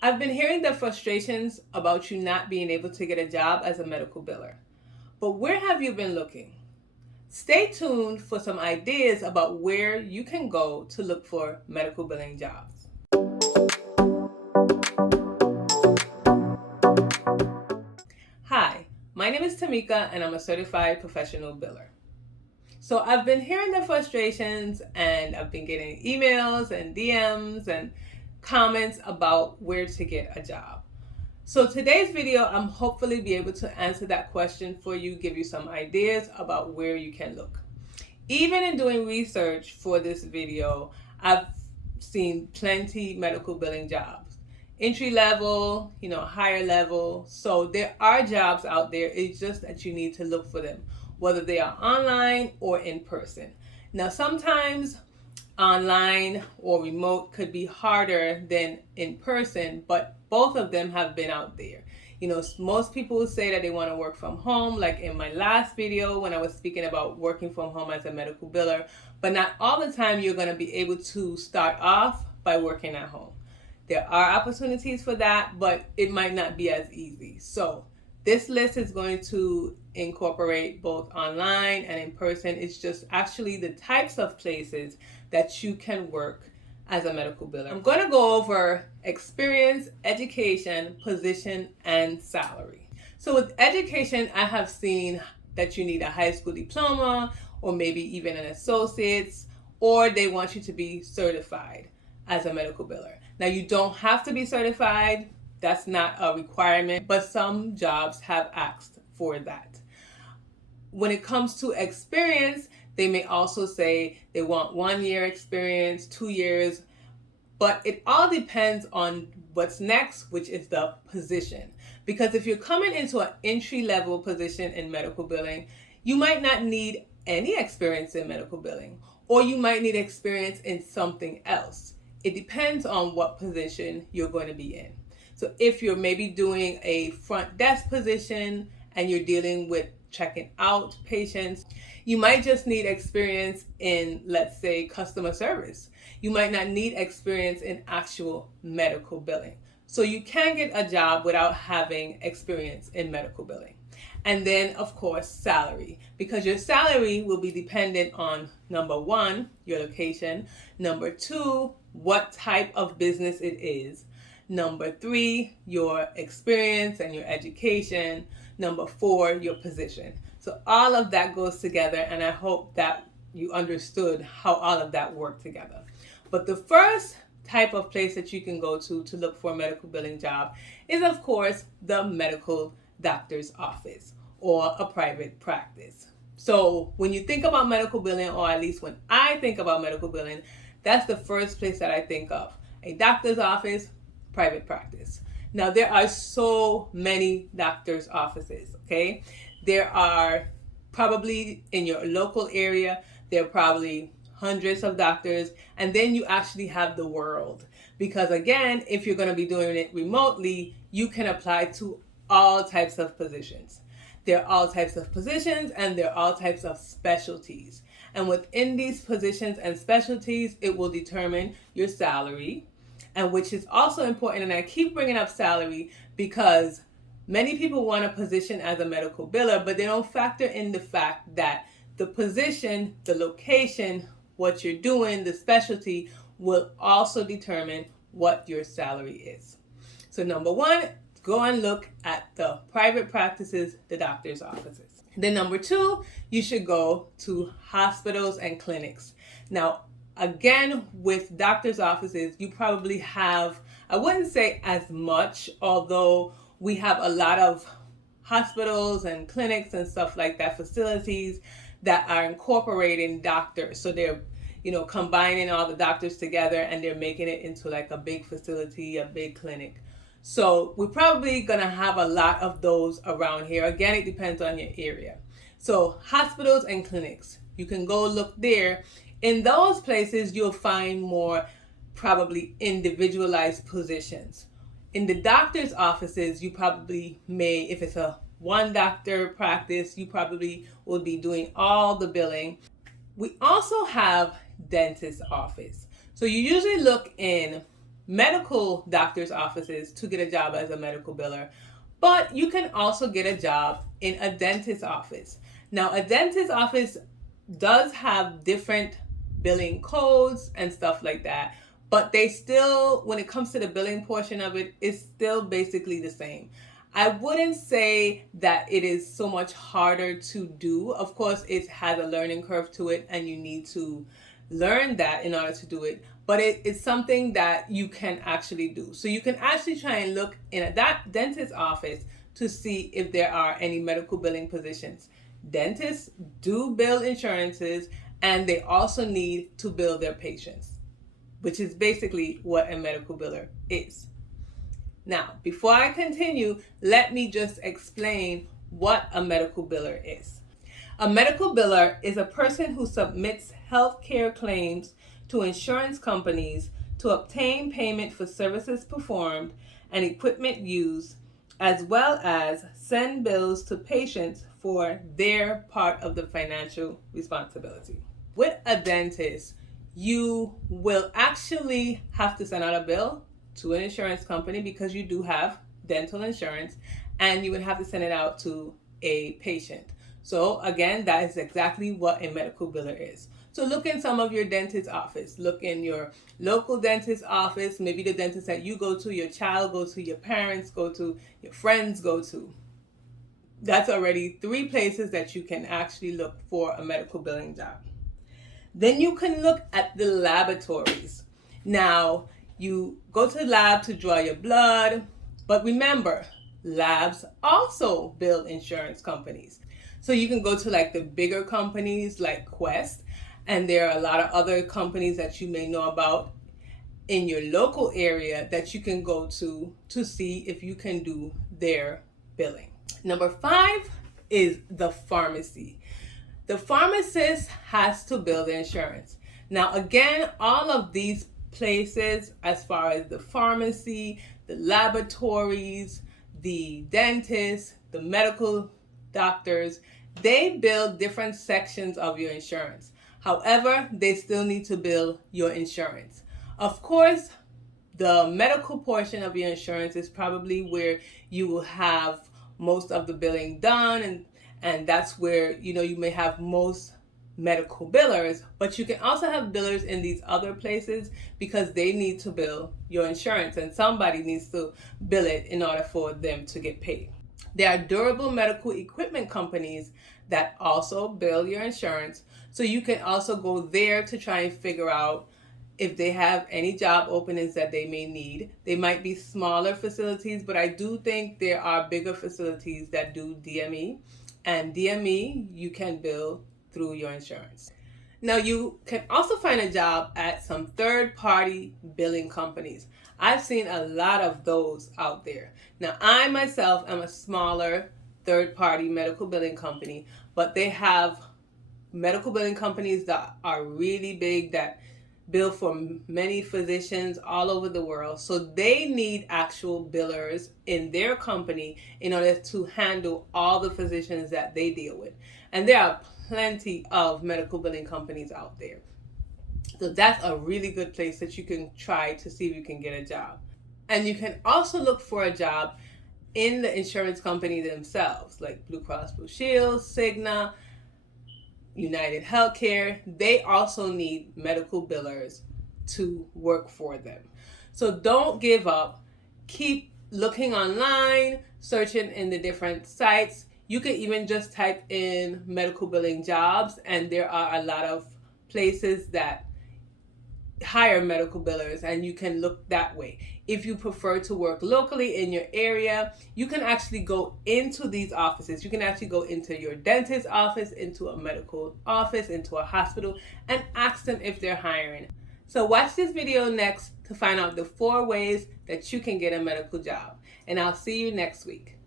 I've been hearing the frustrations about you not being able to get a job as a medical biller. But where have you been looking? Stay tuned for some ideas about where you can go to look for medical billing jobs. Hi, my name is Tamika and I'm a certified professional biller. So I've been hearing the frustrations and I've been getting emails and DMs and comments about where to get a job. So today's video, I'm hopefully be able to answer that question for you, give you some ideas about where you can look. Even in doing research for this video, I've seen plenty medical billing jobs. Entry level, higher level. So there are jobs out there. It's just that you need to look for them, whether they are online or in person. Now, sometimes online or remote could be harder than in person, but both of them have been out there. Most people say that they want to work from home, like in my last video when I was speaking about working from home as a medical biller, but not all the time you're going to be able to start off by working at home. There are opportunities for that, but it might not be as easy. So this list is going to incorporate both online and in person. It's just actually the types of places that you can work as a medical biller. I'm going to go over experience, education, position, and salary. So with education, I have seen that you need a high school diploma or maybe even an associate's, or they want you to be certified as a medical biller. Now, you don't have to be certified. That's not a requirement, but some jobs have asked for that. When it comes to experience, they may also say they want 1 year experience, 2 years, but it all depends on what's next, which is the position. Because if you're coming into an entry-level position in medical billing, you might not need any experience in medical billing, or you might need experience in something else. It depends on what position you're going to be in. So if you're maybe doing a front desk position and you're dealing with checking out patients, you might just need experience in, let's say, customer service. You might not need experience in actual medical billing. So you can get a job without having experience in medical billing. And then, of course, salary, because your salary will be dependent on, number one, your location, number two, what type of business it is, number three, your experience and your education, number four, your position. So all of that goes together, and I hope that you understood how all of that worked together. But the first type of place that you can go to look for a medical billing job is, of course, the medical doctor's office or a private practice. So when you think about medical billing, or at least when I think about medical billing, that's the first place that I think of. A doctor's office, private practice. Now, there are so many doctor's offices, okay? There are probably in your local area, there are probably hundreds of doctors, and then you actually have the world. Because again, if you're going to be doing it remotely, you can apply to all types of positions. There are all types of positions and there are all types of specialties. And within these positions and specialties, it will determine your salary, and which is also important. And I keep bringing up salary because many people want a position as a medical biller, but they don't factor in the fact that the position, the location, what you're doing, the specialty will also determine what your salary is. So number one, go and look at the private practices, the doctor's offices. Then number two, you should go to hospitals and clinics. Now, again, with doctor's offices, you probably have, I wouldn't say as much, although we have a lot of hospitals and clinics and stuff like that, facilities that are incorporating doctors. So they're, combining all the doctors together and they're making it into like a big facility, a big clinic. So we're probably going to have a lot of those around here. Again, it depends on your area. So hospitals and clinics, you can go look there. In those places, you'll find more probably individualized positions. In the doctor's offices, you probably may, if it's a one doctor practice, you probably will be doing all the billing. We also have dentist office. So you usually look in medical doctor's offices to get a job as a medical biller, but you can also get a job in a dentist's office. Now, a dentist's office does have different billing codes and stuff like that, but they still, when it comes to the billing portion of it, is still basically the same. I wouldn't say that it is so much harder to do. Of course, it has a learning curve to it, and you need to learn that in order to do it, but it's something that you can actually do. So you can actually try and look in that dentist's office to see if there are any medical billing positions. Dentists do bill insurances, and they also need to bill their patients, which is basically what a medical biller is. Now, before I continue, let me just explain what a medical biller is. A medical biller is a person who submits healthcare claims to insurance companies to obtain payment for services performed and equipment used, as well as send bills to patients for their part of the financial responsibility. With a dentist, you will actually have to send out a bill to an insurance company because you do have dental insurance, and you would have to send it out to a patient. So again, that is exactly what a medical biller is. So look in some of your dentist's office. Look in your local dentist's office, maybe the dentist that you go to, your child go to, your parents go to, your friends go to. That's already 3 places that you can actually look for a medical billing job. Then you can look at the laboratories. Now, you go to the lab to draw your blood, but remember, labs also bill insurance companies. So you can go to like the bigger companies like Quest, and there are a lot of other companies that you may know about in your local area that you can go to see if you can do their billing. Number 5 is the pharmacy. The pharmacist has to bill the insurance. Now again, all of these places, as far as the pharmacy, the laboratories, the dentists, the medical doctors, they bill different sections of your insurance. However, they still need to bill your insurance. Of course, the medical portion of your insurance is probably where you will have most of the billing done, and that's where you may have most medical billers, but you can also have billers in these other places because they need to bill your insurance, and somebody needs to bill it in order for them to get paid. There are durable medical equipment companies that also bill your insurance, so you can also go there to try and figure out if they have any job openings that they may need. They might be smaller facilities, but I do think there are bigger facilities that do DME, and DME you can bill through your insurance. Now, you can also find a job at some third-party billing companies. I've seen a lot of those out there. Now, I myself am a smaller third-party medical billing company, but they have medical billing companies that are really big that bill for many physicians all over the world. So they need actual billers in their company in order to handle all the physicians that they deal with. And there are plenty of medical billing companies out there. So that's a really good place that you can try to see if you can get a job. And you can also look for a job in the insurance company themselves, like Blue Cross Blue Shield, Cigna, United Healthcare. They also need medical billers to work for them. So don't give up. Keep looking online, searching in the different sites. You can even just type in medical billing jobs, and there are a lot of places that hire medical billers, and you can look that way. If you prefer to work locally in your area, you can actually go into these offices. You can actually go into your dentist's office, into a medical office, into a hospital, and ask them if they're hiring. So watch this video next to find out the 4 ways that you can get a medical job. And I'll see you next week.